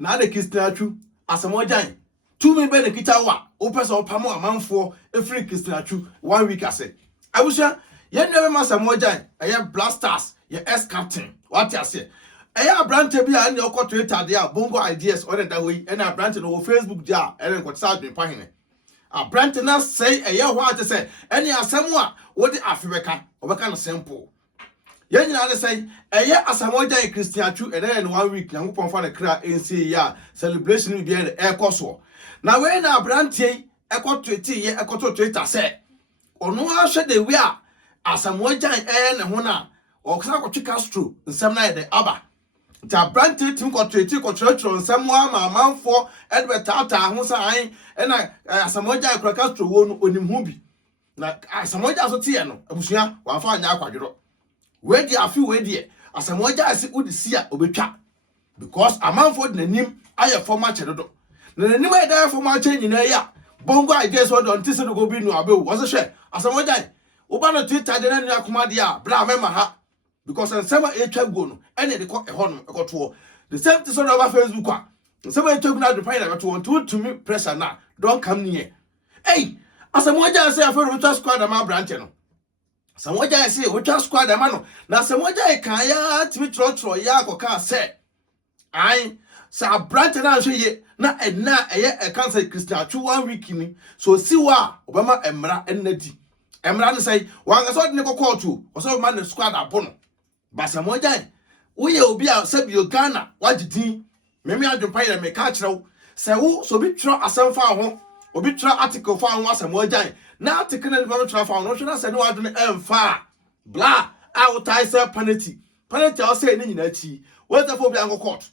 na de Christiana Atsu Asamoah Gyan tumi be ne kita wa o pese o pamo amanfo efiri Christiana Atsu 1 week ase abusha ye nwe ma Asamoah Gyan eye blasters ye ex captain what you say eye brante bi a ne okọ Twitter de a Bongo ideas on that way and a brante no Facebook dia and ko sa AdwenepaHene a brante na say eye ho ate say any Asamoah wo de afebeka obeka no simple yen nyina de say eye Asamoah Gyan Christiana Atsu and 1 week Nyankopon fa na kra NC ya celebration bi e ekoso na we na brante ekọ Twitter ye ekọ Twitter say ono a hwe de we a Asamoah Gyan ne ho na okasa kwotwe Castro nsem na de aba ta brante tim ko Twitter ko churchro nsem wa ma manfo edbetata ho san na Asamoah Gyan kra Castro wo no onim hu bi na Asamoah Gyan so tie no abusua wa fa anya akwadworo we di afi we di Asamoah Gyan se udi sia obetwa because amanfo de nanim aye former chedodo na nanim aye da former che nyina ya Bongo ideas what don tise go bi no abe wo so hwe Asamoah Gyan oba no Twitter de na nua koma de a bra mema ha because nsema etwa go no ene de ko eho no ekoto the same thing so over Facebook a nsema etwa go na de find about to me pressure na don come near hey Asamoah Gyan say afero twa squad am branch no Asamoah Gyan say we twa squad am no na Asamoah Gyan kan ya timi trotro ya akoka say ai sa branch na hwe ye na ena eye e cancer Christiana Atsu 1 week ni so siwa obama emra ennadi emra ne say wan ga so de ne kokotu o so man squad abono ba Asamoah Gyan uye obi a sabio Ghana wagidin meme AdwenepaHene me ka kirew se wo so bi tro asemfa ho obi tro article fa ho Asamoah Gyan na article na bi tro fa ho no hwe na se ne wadune emfa bla out say penalty o say ni nyina chi wo ta fo bi an court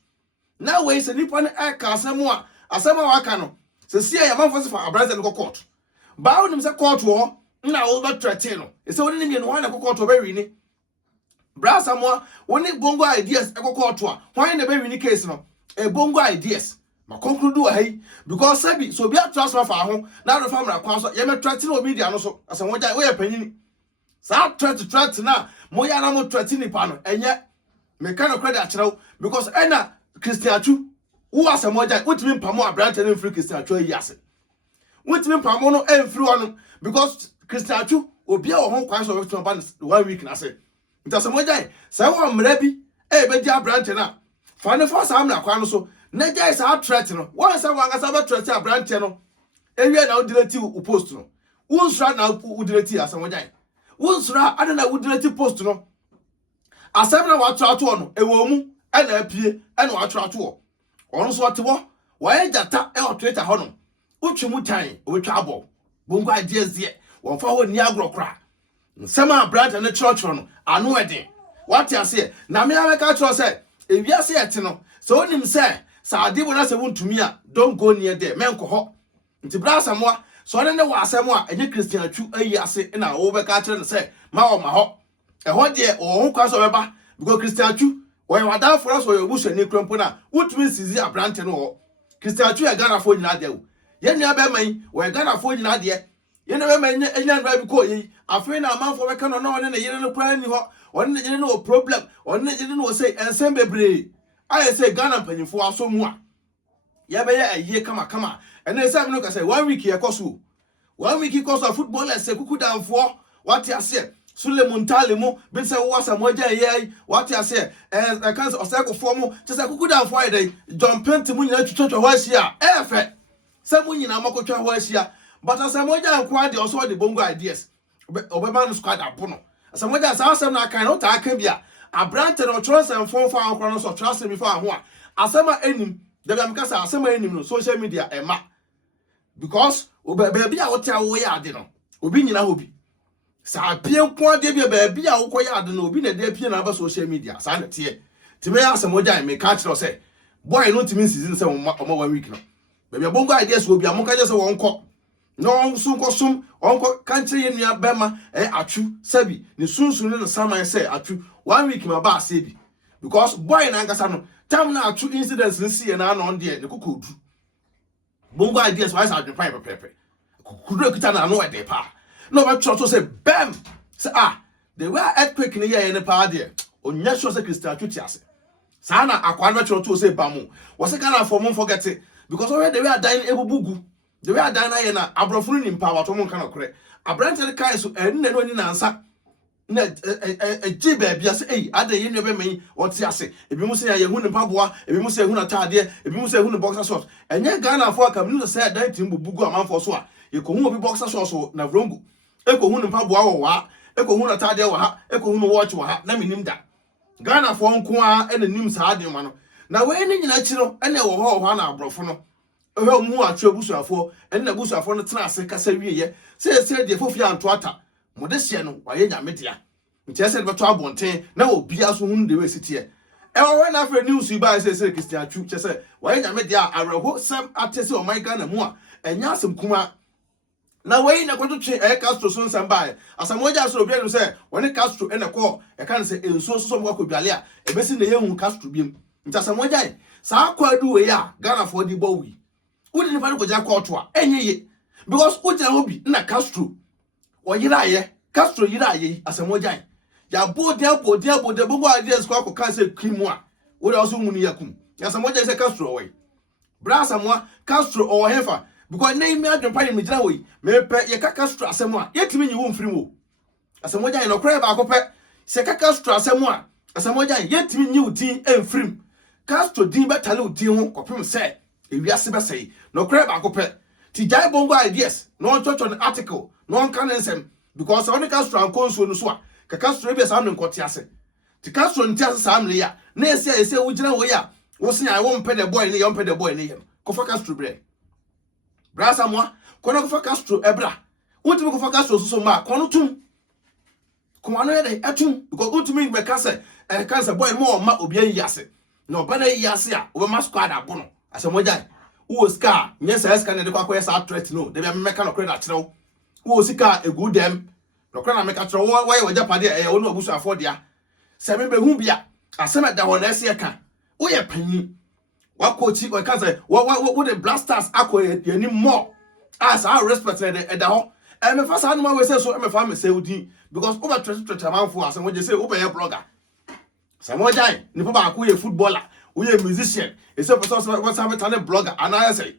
na we se nipa ne aka Asamoah waka no se sia ya manfo se fa abraze ne court ba wonim se court wo na wo ba threaten no e se woni ne no na court wo ba wi ni bra Asamoah woni Bongo ideas court wo hwan na ba wi ni case no e Bongo ideas ma conclude wo hai because sabi so bi transfer fa ho na do famra kwa so ye me threaten o media no so Asamoah Gyan wo ye panyini sa threat na mo ya na mo threaten ni pa no enye me kan credit a kirew because ena Christiana Atsu wo Asamoah Gyan wotimi mpamo abrante ne free Christiana Atsu yi ase wotimi mpamo no emfiri wono because Christiana Atsu obi a wo ho kwan so wetimo ba 1 week na se nta Asamoah Gyan sa wo mra bi be di abrante na fa ne fa sa amra kwan no so na Gyan sa threat no won sa wanga sa ba threat abrante no ewie na wo delete wo post no won sura na wo delete Asamoah Gyan won sura ana na wo delete post no asem na wa trato no ewo mu ana apie ana wa trato ono so tewo wa ye jata e o Twitter ho no utwimu tan o twa abo Bongo ideas de won fa ho ni agrokra nsema brother ne church no anu eden what you say na me ameka church say ewiase ete no so onim say sa adebo na se wontumi a don't go near there menko ho nti bra Asamoah so ne wa Asamoah enye Christiana Atsu ayi ase na wo beka kire ne say ma o ma ho e ho de o ho kwa so beba because Christiana Atsu when you are down for us or your bush and you crumple now, what means is a branch and all. Christiana Atsu a Ghana for you now, there. Yen never mind, where Ghana for you now, dear. You never mind any drive call ye. I feel a man for a canon and a year no plan you or no problem, or no say, and send baby. I say Ghana penny for us so more. Yabaya a year come on. And then some look I say 1 week here cost you. 1 week cost a football and say cuckoo down for what you said. Sule Muntale mo bin se wo Asamoah Gyan ye what you say I can't oseko form just like kukuda for day John Penti mu nyina twetwa ho ahia efe se mu nyina makotwa ho ahia but Asamoah Gyan kwa de also the Bongo ideas obeba no squad abono Asamoah Gyan sa asem na kan no ta kan bia abrante no trust and phone for an no so trust me for ho a asema enim de bia mkasa asema enim no social media ema because obebi a wotia wo ya ade no obi nyina hobi sa pie kwa de bia bia wo koya ade no obi na de pie na ba social media sa na tie time ya Asamoah Gyan me ka kire say boy no timi season say o ma 1 week no bia Bongo ideas obi amonka je say won ko no sun ko sum onko kanche ye nua bema Atsu sabi ni sunsun ne saman say Atsu 1 week ma ba say bi because boy na ngasa no tam na Atsu incidents nsi ye na no de ne kokodu Bongo ideas why sa AdwenepaHene pepe kudu kita na no e de pa no ba church say bam say the way earthquake ni ye ne pa de onya sure say Christiana Atsu ti ase Sana akwanwa chiro to say bamu. Was a Ghana for forget it because already we are dying ebubugu. The way I dying na abrofunu ni power to mon kana kore. Abrante the kai so en no ni nansa. Na jibe bia say eh ade ye no be me oti ase. Ebi mu say ye hu ni mpaboa, ebi mu say hu na taade, ebi mu say hu ni boxer shorts. Enye Ghana for aka mu say dan tim bubugu amanfo so a. Ye ko hu obi boxer shorts na vrongo. E ko hu ni mpaboa wo wa, e ko hu na taade wo ha, e ko hu no watch wo ha. Na minim da. Ghana for nko a ene nim saa de ma no. Na we ni nyina chi no ene wo ho na abrofo no. Ewe mu atwe busuafo ene busuafo no tena ase kasa wieye. Se de fofi anto ata. Modehye no waye nyamedea. Nti ese de beto abonten na obi aso hu de we sitie. Ewe we na afre news yi ba se Christiana Atsu che se waye nyamedea areho sem atese o man Ghana mu a enya asem kuma. Na we na kwato twe Castro so nsam ba Asamoah ja so obi enu se woni Castro ene ko e kan se enso so mo akodwale a ebesi na yehu Castro biem. Nti Asamoah ja sa kwadu we ya Ghana for di bowi. Wodi ni fa no koja court a enye ye because ojira obi na Castro oyira ye Castro yira ye Asamoah ja ya bode Bongo ideas kwa kan se krimu a wodi also muni yakum Asamoah ja se Castro we bra Asamoah Castro o hefa because na imi adwempa ye mejira we me pe ye ka Castro Asamoah yetimi nyi wo mfiri wo Asamoah ja no kra ba ko pe se ka Castro Asamoah Asamoah ja yetimi nyi udin emfirim Castro din betale udin ho kopim se ewiase be sei no kra ba ko pe ti jai Bongo ideas no church on article no kan ensem because on Castro an konso no so a ka Castro be sa no nkote ase ti Castro nti ase sa amle ya na ese wo gina wo ya wo se ya wo mpe de boy ne yo mpe de boy ne yem ko fa Castro bre bra Asamoah ko no ko fa Castro ebra wonti ko fa Castro so ma ko no tum ko ano ye de atum because wonti me ka se kan se boy mo ma obi an yase no ba na yase a wo ma squad abono Asamoah ja wo ska nyesa ska ne de kwa sa threat no de be meka no credit akyerɛw wo sika egu dem no kra na meka kyerɛw wo ye wajapade e wo no obusu afodia se me be hu bia asema da ho na ese ka wo ye panyi wa coach ko ka say wo the blasters akoyani more as our respect e da ho e me fa sa no ma we say so e me fa me say udin because over 20 manfo Asamoah je say wo be ye blogger Asamoah ja ni pa ba ko ye footballer we a musician is a person what's have a blogger and I say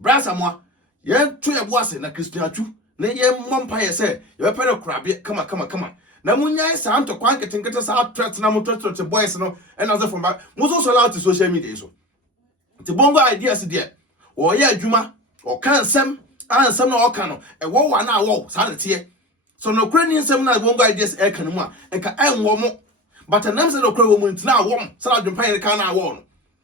bra Asamoah ye to ye boase na Christiana Atsu na ye mompa ye say ye pe no krabe come on na munya sa anto kwan ketenkete sa threat na mo threat boys no and as from back mo so allowed to social media so the Bongo ideas there o ye adwuma o kan sem ansem na o kan no e wo wa na wo sa de tie so no kra ni nsem na Bongo ideas e kan mu a e ka enwo mo but anam se no kra wo mu ntina awom sa adwempan ne kan na awon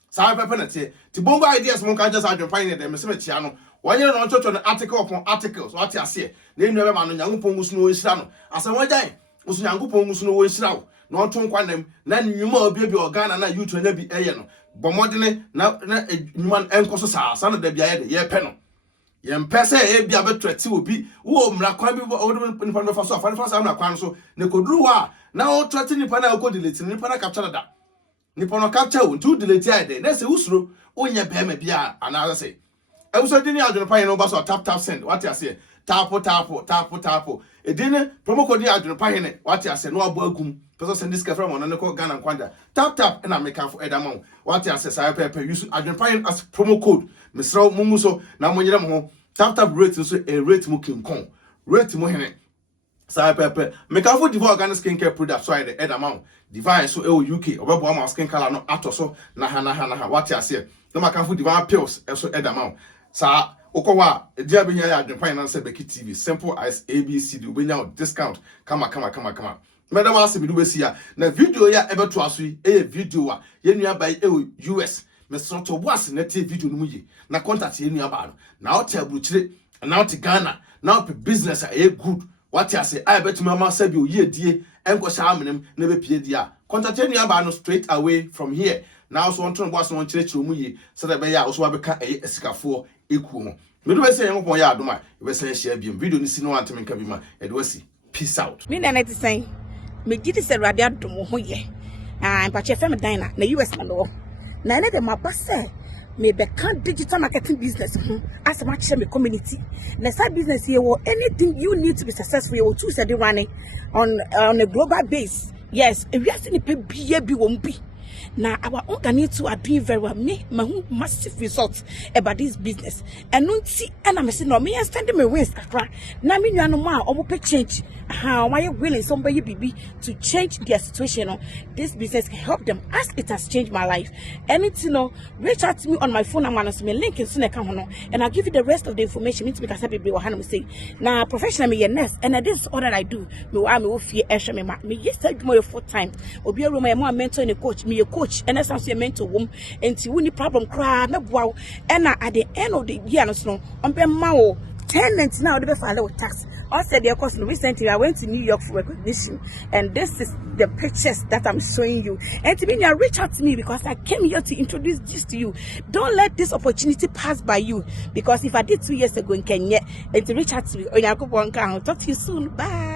sa pepe na tie ti Bongo ideas mo kan just adwempan ne dem se me tia no wanye no chocho no article upon articles what ya say na enu e ma no Nyankopon gusu no onhira no Asamoah ja usu Nyankopon gusu no onhira wo na onto nkwanam na nwuma obi Ghana na youth na bi eye no bomodene na nwuma enkoso sa na da bia ye pe no ye mpe se e bia betreti obi wo mra kwan bi nipa no fa so afa sa mra kwan so ne koduru wa na o treti nipa na ko delete nipa na capture da nipa no capture wo ntu delete ide na se usuro onye be ma bia ana say e wuso dini AdwenepaHene no ba so tap send what you say tap edine promo code AdwenepaHene what you say no abo agum person send this from on no ko Ghana kwanda tap na make for edamon what you say say pepe use AdwenepaHene as promo code misraw mumu so na monyere mo ho tap rate so e rate mu kinkon rate mu hene say pepe make for devour organic skincare product so I the edamon device so e UK obebo am skin color no atoso na ha what you say no make for devour pills so edamon sa okowa dia benya ya AdwenepaHene na say BeckyTv simple as ABCD ubenya discount kama madam ase bi do besi ya na video ya ebeto aso yi video a ye nua bai US me soto boase na tie video no mu yi na contact ye nua ba no na o ta buruchire na o te Ghana na o pe business a good what you say I bet mama say bi o ye die enko sha amnem na be pie dia contact ye nua ba no straight away from here now so on ton boase won chire mu yi so that be ya so ba beka esikafo eku ho me do be say Nyankopon ya adoma e be say share bi video ni si no anteme nka bi ma e do si peace out me na net say me gidi se rade adom ho ye pa che fem dan na US na no na ene de mabase me be can digital marketing business as much share me community na side business here or anything you need to be successful you choose the running on a global base yes if you are seeing pe biye bi wo mbi Now our organizers are doing very well. Me, my massive results about this business. And don't see, and I'm saying no, me and standing my waist. Now me no more. I will change. How am I willing somebody be to change their situation? This business can help them as it has changed my life. Anything, reach out to me on my phone. I'm gonna send me a link in soon and I'll give you the rest of the information. Means because I be what say. Now professional me nurse, and this is all that I do. Me will fear extra me yesterday more full time. Obi a room my mentor and a coach. Me a coach, and that's a mentor woman. And see when the problem cry me wow. And at the end of the year, no, I'm be mao. Tenants now they file with tax. I said their cost. Recently, I went to New York for recognition, and this is the pictures that I'm showing you. And to me, reach out to me because I came here to introduce this to you. Don't let this opportunity pass by you, because if I did 2 years ago in Kenya, and to reach out to me, I'll talk to you soon. Bye.